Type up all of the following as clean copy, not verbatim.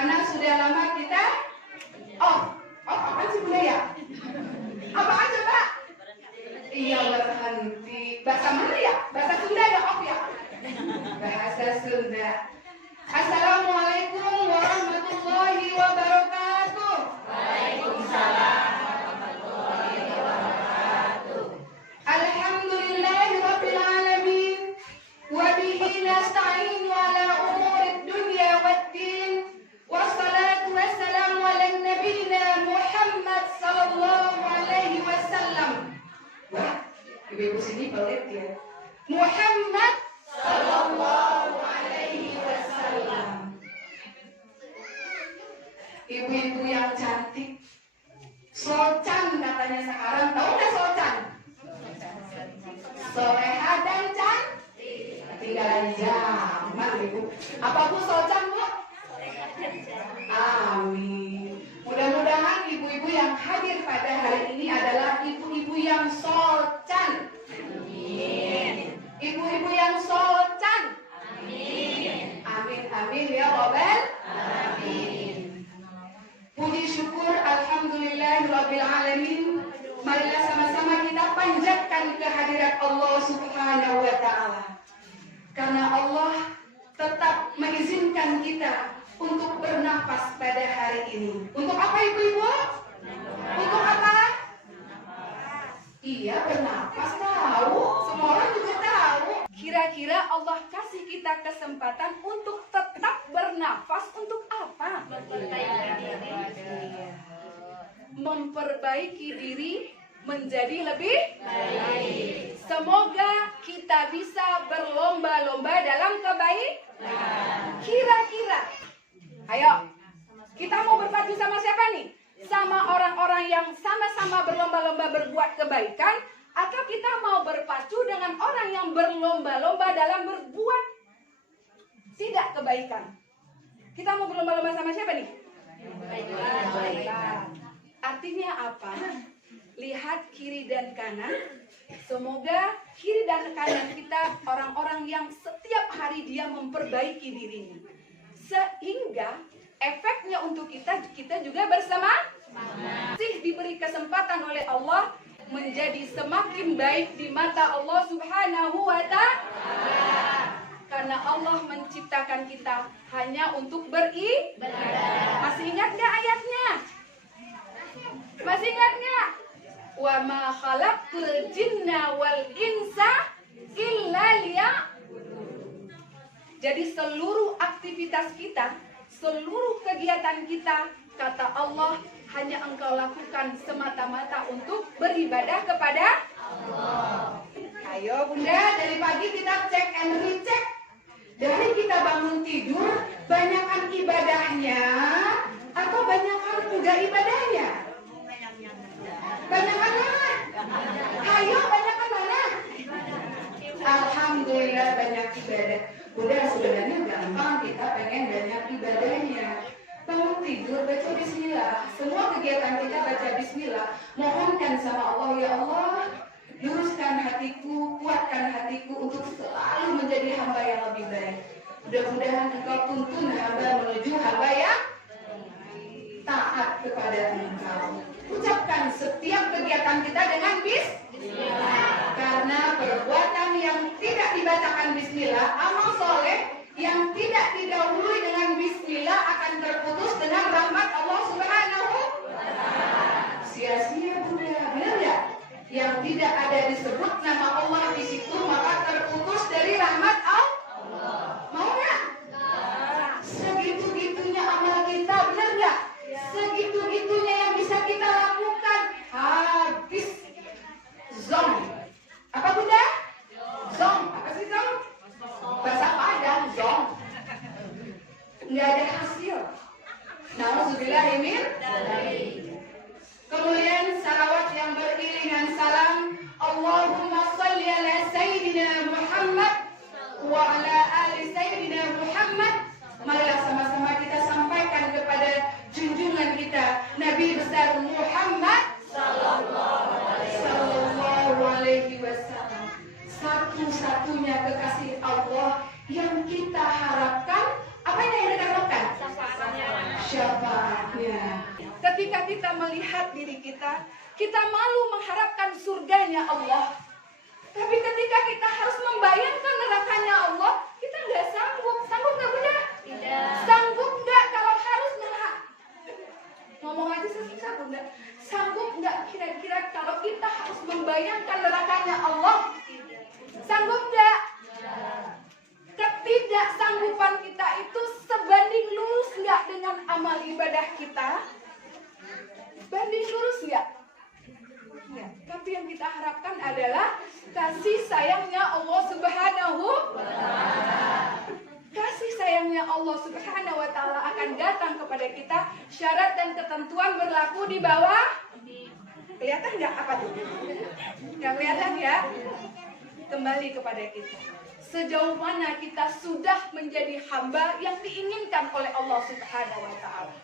Karena sudah lama kita apaan sih Bunda ya? Apaan coba? Iya, berhenti. Bahasa mana ya? Bahasa Sunda ya, ya? Bahasa Sunda. Assalamualaikum warahmatullahi wabarakatuh. Waalaikumsalam warahmatullahi wabarakatuh. Alhamdulillahi rabbil alamin. Wa bihi nasta'inu ala umurid dunya waddin. Wassalatu wassalamu ala nabiyina Muhammad sallallahu alaihi wasallam. Wah, ibu-ibu sini pelit ya. Muhammad sallallahu alaihi wasallam. Ibu-ibu yang cantik, solcan katanya sekarang. Tahu nggak solcan? Soleha dan cantik. Ketinggalan zaman, ibu. Apa Bu solcan, Bu? Amin. Mudah-mudahan ibu-ibu yang hadir pada hari ini adalah ibu-ibu yang solcan. Amin. Ibu-ibu yang solcan. Amin. Amin, amin ya Rabbal alamin. Puji syukur alhamdulillahirabbil alamin. Marilah sama-sama kita panjatkan kehadirat Allah Subhanahu wa taala. Karena Allah tetap mengizinkan kita untuk bernafas pada hari ini. Untuk apa ibu-ibu? Untuk apa? Iya, bernafas tahu. Semua orang juga tahu. Kira-kira Allah kasih kita kesempatan untuk tetap bernafas untuk apa? Memperbaiki diri menjadi lebih baik. Semoga kita bisa berlomba-lomba dalam kebaikan. Kira-kira, ayo, kita mau berpacu sama siapa nih? Sama orang-orang yang sama-sama berlomba-lomba berbuat kebaikan, atau kita mau berpacu dengan orang yang berlomba-lomba dalam berbuat tidak kebaikan? Kita mau berlomba-lomba sama siapa nih? Kebaikan. Artinya apa? Lihat kiri dan kanan. Semoga kiri dan kanan kita orang-orang yang setiap hari dia memperbaiki dirinya. Sehingga efeknya untuk kita juga bersama masih diberi kesempatan oleh Allah menjadi semakin baik di mata Allah Subhanahu wa taala. Karena Allah menciptakan kita hanya untuk beribadah. Masih ingat gak ayatnya? Masih ingat gak? Wa ma khalaqtul jinna wal insa illa liya'budun. Jadi seluruh aktivitas kita, seluruh kegiatan kita, kata Allah, hanya Engkau lakukan semata-mata untuk beribadah kepada Allah. Ayo Bunda, dari pagi kita cek and recheck. Dari kita bangun tidur, banyakan ibadahnya atau banyakan enggak ibadahnya? Banyakan mana? Ayo, banyakan mana? Alhamdulillah banyak ibadah. Bunda, sebenarnya gampang, kita pengen banyak ibadahnya. Bangun tidur, baca bismillah. Semua kegiatan kita baca bismillah. Mohonkan sama Allah, ya Allah, luruskan hatiku, kuatkan hatiku untuk selalu menjadi hamba yang lebih baik. Mudah-mudahan Engkau tuntun hamba menuju hamba yang taat kepada Engkau. Ucapkan setiap kegiatan kita dengan bismillah. Karena perbuatan yang tidak dibacakan bismillah, amal soleh yang tidak didahului dengan bismillah akan terputus dengan rahmat Allah Subhanahu wa taala. Sia-sia Bunda, benar ya? Yang tidak ada disebut nama Allah di situ, maka terputus dari rahmat Allah. Mau nggak? Segitu-gitunya amal kita, benar nggak? Segitu-gitunya yang bisa kita lakukan, habis zong. Apa Bunda? Zong. Apa sih zong? Bahasa Padang, zong. Nggak ada hasil. Nauzubillahimin. Kemudian salawat yang beriringan salam, Allahumma melihat diri kita, kita malu mengharapkan surganya Allah. Tapi ketika kita harus membayangkan nerakanya Allah, kita nggak sanggup. Sanggup nggak Bunda? Tidak. Sanggup nggak kalau harus ngomong aja susah Bunda. Sanggup nggak kira-kira kalau kita harus membayangkan nerakanya Allah? Sanggup nggak? Ketidaksanggupan kita itu sebanding lurus nggak dengan amal ibadah kita? Banding lurus nggak? Ya, tapi yang kita harapkan adalah kasih sayangnya Allah Subhanahu wa Ta'ala. Kasih sayangnya Allah Subhanahu wa Ta'ala akan datang kepada kita. Syarat dan ketentuan berlaku di bawah. Kelihatan nggak apa tuh? Nggak kelihatan ya? Kembali kepada kita. Sejauh mana kita sudah menjadi hamba yang diinginkan oleh Allah Subhanahu wa Ta'ala.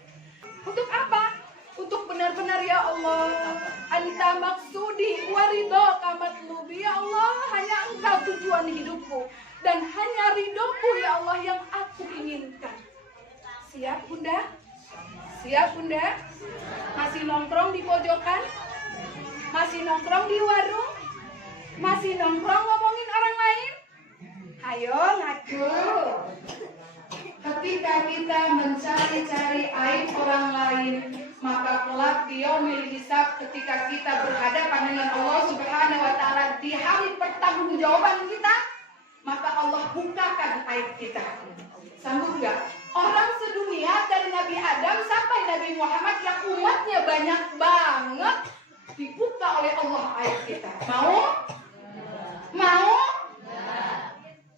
Untuk apa? Untuk benar-benar ya Allah, Anta maksudi warido kamatlubi ya Allah, hanya Engkau tujuan hidupku dan hanya ridhomu ya Allah yang aku inginkan. Siap Bunda? Siap Bunda? Masih nongkrong di pojokan? Masih nongkrong di warung? Masih nongkrong ngomongin orang lain? Ayo ngaku. Ketika kita mencari-cari aib orang lain, maka kelak di yaumil hisab ketika kita berhadapan dengan Allah Subhanahu wa Ta'ala di hari pertanggungjawaban kita, maka Allah bukakan aib kita. Sanggup nggak? Orang sedunia dari Nabi Adam sampai Nabi Muhammad yang umatnya banyak banget dibuka oleh Allah aib kita. Mau? Mau?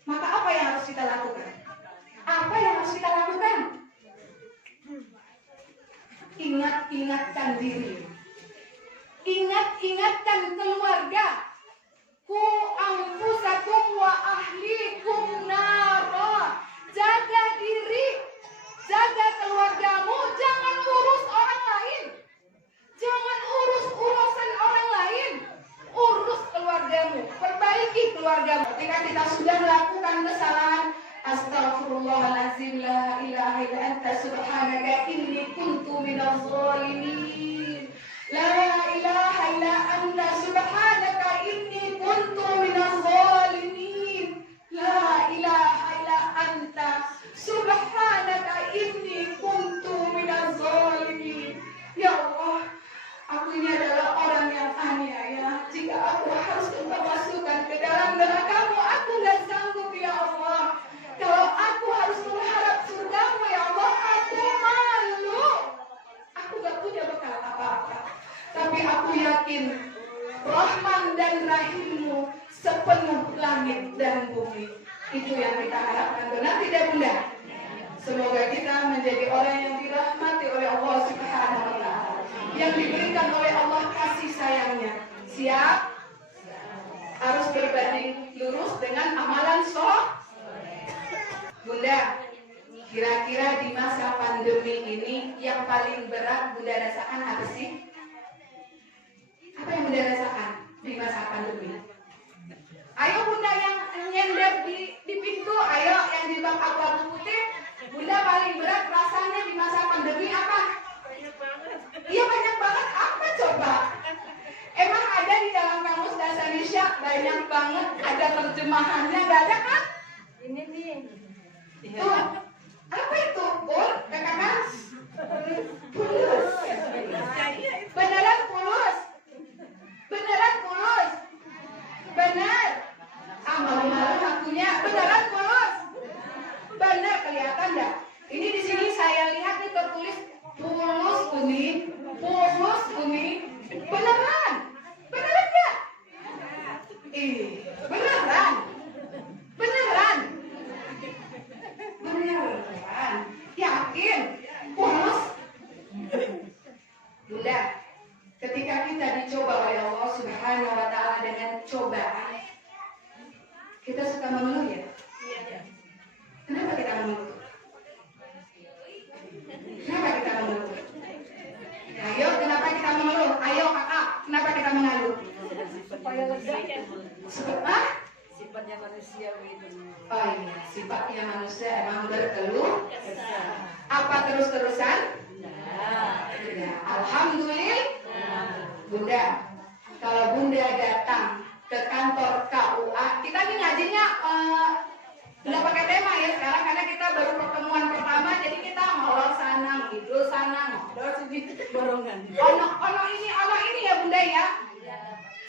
Maka apa yang harus kita lakukan? Apa yang harus kita lakukan? Ingat-ingatkan diri. Ingat-ingatkan keluarga. Ku anfusakum wa ahlikum nara. Jaga diri. Jaga keluargamu. Jangan urus orang lain. Jangan urus urusan orang lain. Urus keluargamu. Perbaiki keluargamu. Ketika kita sudah melakukan kesalahan, astaghfirullahaladzim, la ilaha illa anta subhanaka inni kuntu minaz zalimin. La ilaha illa anta subhanaka inni kuntu minaz zalimin. La ilaha illa anta subhanaka inni kuntu minaz zalimin. Ya Allah, aku ini adalah orang yang aniaya. Jika aku harus Engkau masukkan ke dalam neraka-Mu, aku nggak sanggup ya Allah. Kalau aku harus mengharap surga-Mu ya Allah, aku malu. Aku gak punya bekal apa-apa. Tapi aku yakin Rahman dan Rahim-Mu sepenuh langit dan bumi. Itu yang kita harapkan. Benar tidak Bunda? Semoga kita menjadi orang yang dirahmati oleh Allah Subhanahu wa Ta'ala, yang diberikan oleh Allah kasih sayangnya. Siap? Harus berbanding lurus dengan amalan Bunda, kira-kira di masa pandemi ini yang paling berat Bunda rasakan apa sih? Apa yang Bunda rasakan di masa pandemi? Ayo Bunda yang nyender di pintu, ayo yang di bak abu putih. Bunda paling berat rasanya di masa pandemi apa? Banyak banget. Iya banyak banget. Apa coba? Emang ada di dalam kamus bahasa Indonesia banyak banget, ada terjemahannya, gak ada kan? Ini nih. Tuh, apa itu? Kakak Mas? Pulus. Beneran pulus? Beneran pulus? Bener? Malu-malu akunya. Beneran pulus? Bener, kelihatan gak? Ini di sini saya lihat nih tertulis pulus kuning. Pulus kuning. Beneran? Beneran gak? Beneran? Beneran? Beneran? Yakin? Pulus? Bunda, ketika kita dicoba oleh Allah Subhanahu wa Ta'ala dengan cobaan, kita suka mengeluh ya? Kenapa kita mengeluh? Kenapa kita mengeluh? Ayo, kenapa kita mengeluh? Ayo kakak, kenapa kita mengeluh? Supaya lega. Sifatnya manusia begitu. Oh iya, sifatnya manusia emang berkeluh. Apa terus-terusan? Ya, alhamdulillah. Bunda, kalau Bunda datang ke kantor KUA, kita nih ngajinya nggak pakai tema ya sekarang karena kita baru pertemuan pertama, jadi kita ngolor sana, ngidul sana, ngidul sini, borongan. Ono ini ya Bunda ya.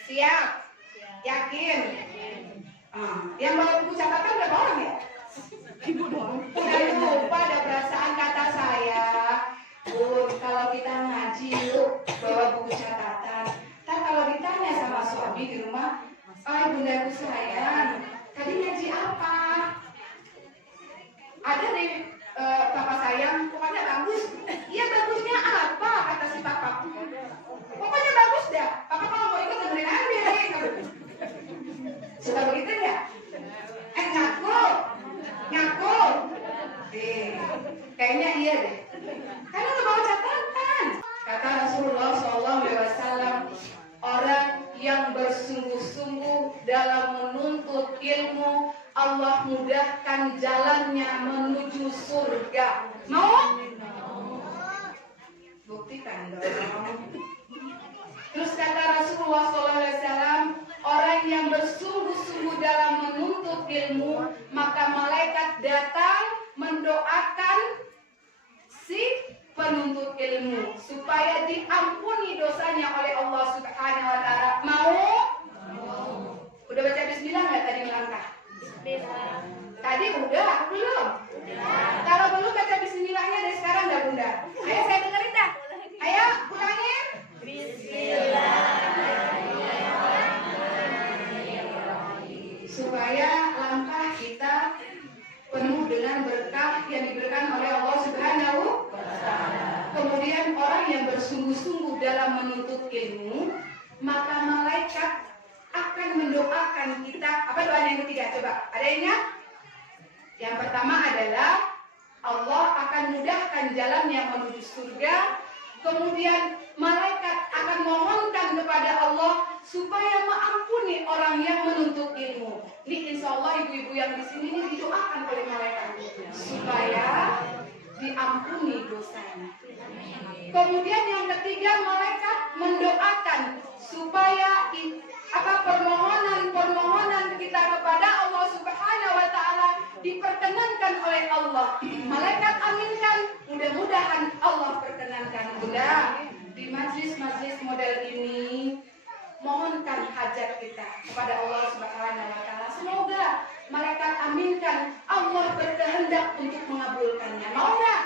Siap? Yakin? Yang bawa buku catatan berapa orang ya? Ibu dong. Udah lupa ada perasaan kata saya. Bu, kalau kita ngaji yuk bawa buku catatan. Ntar kalau ditanya sama suami di rumah, bundaku sayang, tadi ngaji apa? Ada nih papa sayang, pokoknya bagus. Iya bagusnya apa? Kata si papa. Pokoknya bagus dah. Papa kalau mau ikut dengerin aja. Suka begitu ya? Ngaku. Kayaknya iya deh. Karena nggak bawa catatan. Kata Rasulullah SAW, orang yang bersungguh-sungguh dalam menuntut ilmu, Allah mudahkan jalannya menuju surga. Mau? Buktikan dong. Terus kata Rasulullah SAW, orang yang bersungguh-sungguh dalam menuntut ilmu, maka malaikat datang mendoakan si penuntut ilmu supaya diampuni dosanya oleh Allah Subhanahu wa taala. Mau? Udah baca bismillah nggak tadi melangkah? Tadi udah? Belum? Kalau belum baca bismillahnya dari sekarang dah Bunda. Ayo saya dengerin dah. Ayo ulangin. Supaya langkah kita penuh dengan berkah yang diberikan oleh Allah Subhanahu wa taala. Kemudian orang yang bersungguh-sungguh dalam menuntut ilmu, maka malaikat akan mendoakan kita. Apa doa yang ketiga? Coba, ada yang ingat? Yang pertama adalah Allah akan mudahkan jalannya menuju surga. Kemudian malaikat akan mohonkan kepada Allah supaya mengampuni orang yang menuntut ilmu. Ini insya Allah ibu-ibu yang di sini ini didoakan oleh malaikat supaya diampuni dosanya. Kemudian yang ketiga, malaikat mendoakan supaya permohonan kita kepada Allah Subhanahu wa taala diperkenankan oleh Allah. Malaikat aminkan, mudah-mudahan Allah perkenankan. Bunda, di majlis-majlis model ini mohonkan hajat kita kepada Allah Subhanahu wa taala. Semoga malaikat aminkan, Allah berkehendak untuk mengabulkannya. Mau enggak?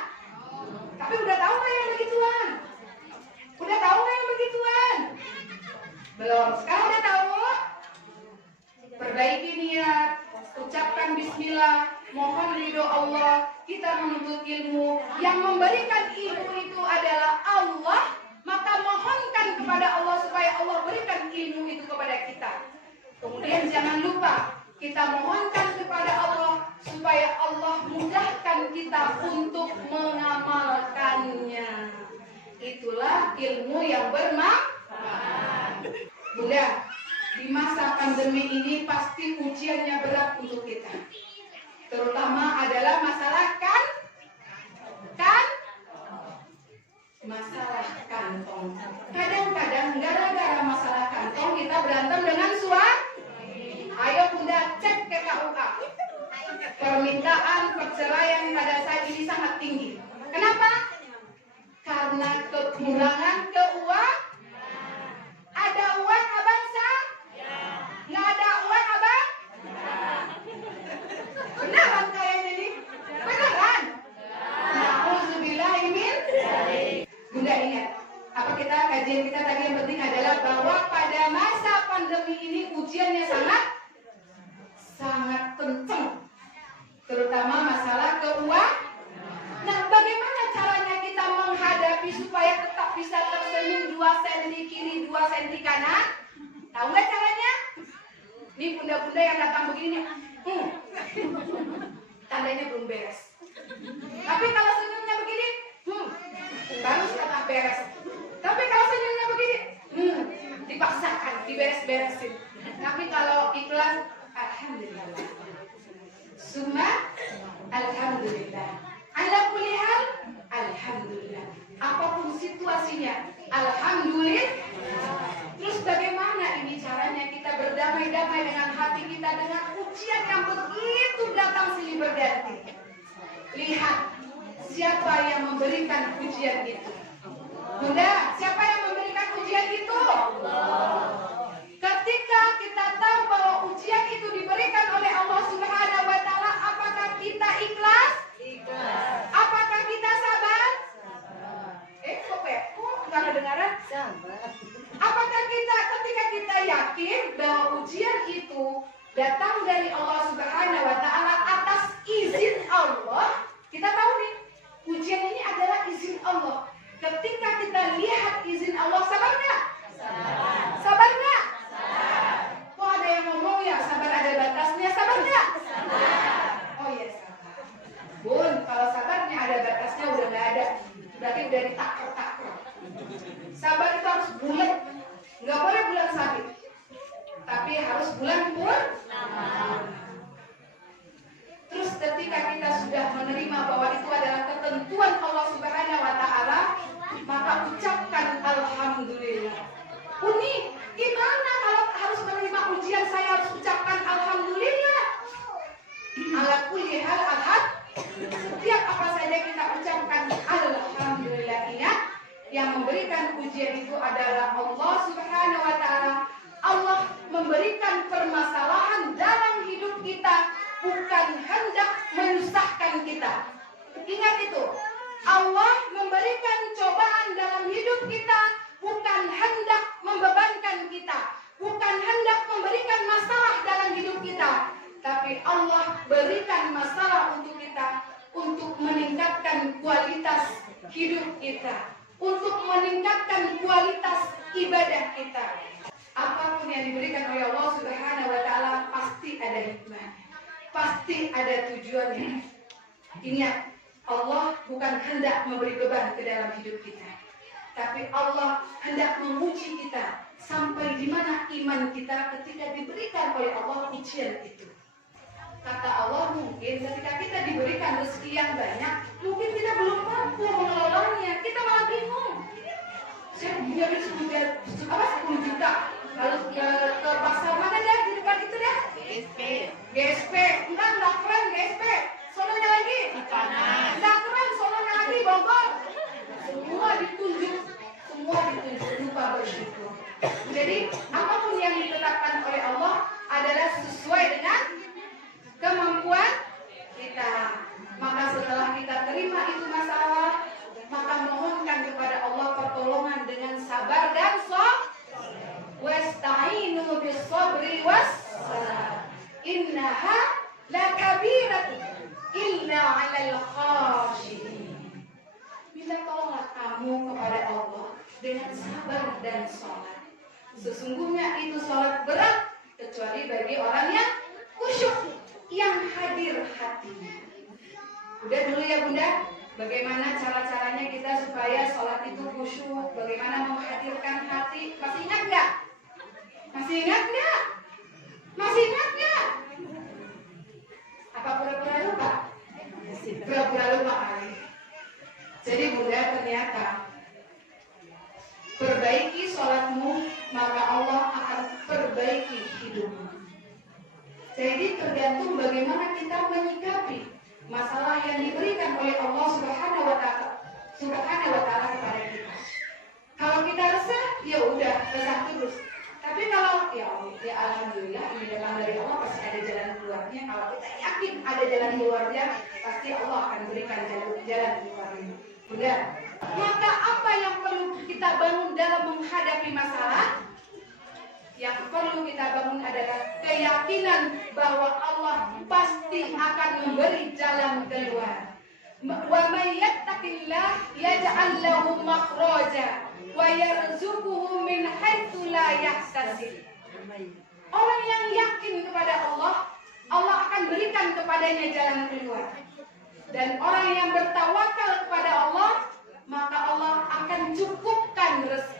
Tapi udah tahu nggak yang begituan? Udah tahu nggak yang begituan? Belum. Sekarang udah tahu? Perbaiki niat, ucapkan bismillah, mohon ridho Allah, kita menuntut ilmu. Yang memberikan ilmu itu adalah Allah, maka mohonkan kepada Allah supaya Allah berikan ilmu itu kepada kita. Kemudian jangan lupa, kita mohonkan kepada Allah supaya Allah mudahkan kita untuk mengamalkannya. Itulah ilmu yang bermanfaat. Bunda, di masa pandemi ini pasti ujiannya berat untuk kita. Terutama adalah masalah masalah kantong. Kadang-kadang gara-gara masalah kantong kita berantem dengan suami. Ayo Bunda cek ke KUA. Permintaan perceraian pada saat ini sangat tinggi. Kenapa? Karena kekurangan keuangan. Ada uang abang sah? Nggak ada uang abang? Beneran kayaknya nih? Beneran? Na'udzubillahimin. Bunda ingat, apa kajian kita tadi yang penting adalah bahwa pada masa pandemi ini ujiannya sangat kencang, terutama masalah keuangan. Nah, bagaimana caranya kita menghadapi supaya tetap bisa tersenyum 2 senti kiri 2 senti kanan? Tahu nggak caranya? Nih bunda-bunda yang datang begini, tandanya belum beres. Tapi kalau senyumnya begini, baru setengah beres. Tapi kalau senyumnya begini, dipaksakan, diberes-beresin. Tapi kalau ikhlas, alhamdulillah. Summa alhamdulillah. Ala kulli hal, alhamdulillah. apapun situasinya. Alhamdulillah. Terus bagaimana ini caranya kita berdamai-damai dengan hati kita dengan ujian yang begitu datang silih berganti? Lihat siapa yang memberikan ujian itu. Bunda, siapa yang memberikan ujian itu? Ketika kita tahu bahwa ujian itu diberikan oleh Allah Subhanahu wa taala, apakah kita ikhlas? Ikhlas. Apakah kita sabar? Kok enggak kedengaran? Sabar. Apakah kita ketika kita yakin bahwa ujian itu datang dari Allah Subhanahu wa taala atas izin Allah, kita tahu nih, ujian ini adalah izin Allah. Ketika kita lihat izin Allah, sabar nggak? Sabar. Sabar nggak? Sabar. Kok ada yang ngomong ya, sabar ada batasnya, sabar nggak? Sabar. Oh iya sabar. Bun, kalau sabarnya ada batasnya udah nggak ada, berarti udah ditaker-taker. Sabar itu harus bulat, nggak boleh bulan sabit, tapi harus bulan pun. Terus ketika kita sudah menerima bahwa itu adalah ketentuan Allah Subhanahu wa taala, maka ucapkan alhamdulillah. Uni, gimana kalau harus menerima ujian saya harus ucapkan alhamdulillah? Ala kulli hal setiap apa saja kita ucapkan alhamdulillah. Ingat, yang memberikan ujian itu adalah Allah Subhanahu wa taala. Allah memberikan permasalahan dalam hidup kita bukan hendak menyusahkan kita. Ingat itu. Allah memberikan cobaan dalam hidup kita bukan hendak membebankan kita, bukan hendak memberikan masalah dalam hidup kita, tapi Allah berikan masalah untuk kita untuk meningkatkan kualitas hidup kita, untuk meningkatkan kualitas ibadah kita. Apapun yang diberikan oleh Allah Subhanahu wa taala pasti ada hikmahnya, pasti ada tujuannya. Ingat, Allah bukan hendak memberi beban ke dalam hidup kita, tapi Allah hendak menguji kita sampai di mana iman kita ketika diberikan oleh Allah ujian itu. Kata Allah, mungkin ketika kita diberikan rezeki yang banyak, mungkin kita belum mampu mengelolanya, kita malah bingung. Saya punya 10 juta, lalu ke pasar mana deh di depan itu deh? GSP, enggak keren GSP. Sononya lagi? Enggak keren, sononya lagi Bogor. Semua ditunjuk, lupa bersyukur. Jadi apapun yang ditetapkan oleh Allah adalah sesuai dengan kemampuan kita. Maka setelah kita terima itu masalah, maka mohonkan kepada Allah pertolongan dengan sabar dan wasta'inu bis-sabri was-salah. Innaha lakabiratun illa 'alal khashiyin. Minta tolonglah kamu kepada Allah dengan sabar dan sholat. Sesungguhnya itu sholat berat kecuali bagi orang yang khusyuk, yang hadir hatinya. Udah dulu ya Bunda, bagaimana cara-caranya kita supaya sholat itu khusyuk, bagaimana menghadirkan hati. Masih ingat nggak? Masih ingat nggak? Masih ingat nggak? Apa pura-pura lupa? Pura-pura lupa kali. Jadi Bunda, ternyata perbaiki sholatmu, maka Allah akan perbaiki hidupmu. Jadi tergantung bagaimana kita menyikapi masalah yang diberikan oleh Allah Subhanahu wa taala kepada kita. Kalau kita resah, ya udah resah terus. Tapi kalau ya alhamdulillah ini datang dari Allah, pasti ada jalan keluarnya. Kalau kita yakin ada jalan keluarnya, pasti Allah akan berikan jalan keluarnya. Udah. Maka apa yang perlu kita bangun dalam menghadapi masalah? Yang perlu kita bangun adalah keyakinan bahwa Allah pasti akan memberi jalan keluar. Wa may yattaqillah yaj'al lahu makhraja wa yarzuquhu min haitsu la yahtasib. Orang yang yakin kepada Allah, Allah akan berikan kepadanya jalan keluar. Dan orang yang bertawakal kepada Allah, maka Allah akan cukupkan rezeki